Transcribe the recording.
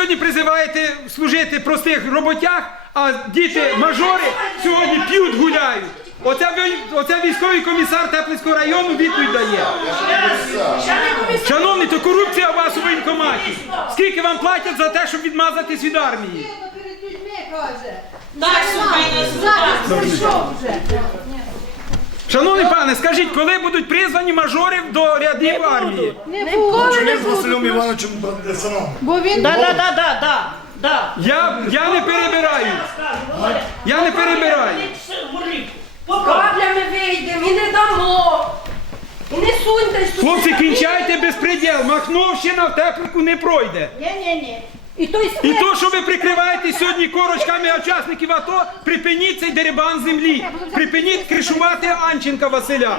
сьогодні призиваєте служити простих роботях, а діти мажори сьогодні п'ють, гуляють. Оце, оце військовий комісар Теплицького району відповідь дає. Шановні, то корупція у вас у воєнкоматі. Скільки вам платять за те, щоб відмазатись від армії? каже. Так, слухай Зараз прийшов вже. Шановний пане, скажіть, коли будуть призвані мажори до рядів армії? Не було, не З Василем Івановичем Саном. Бо він Да, да, да, да, да, да. Я, я не перебираю. Я не перебираю. Каблями вийдемо і не дамо. І не суньтесь тут. Хлопці, кінчайте безпреділ. Махновщина в теплику не пройде. Ні-ні-ні. І той І смерть. то, що ви прикриваєте сьогодні корочками учасників АТО, припиніть цей дерибан землі. Припиніть кришувати Анченка Василя.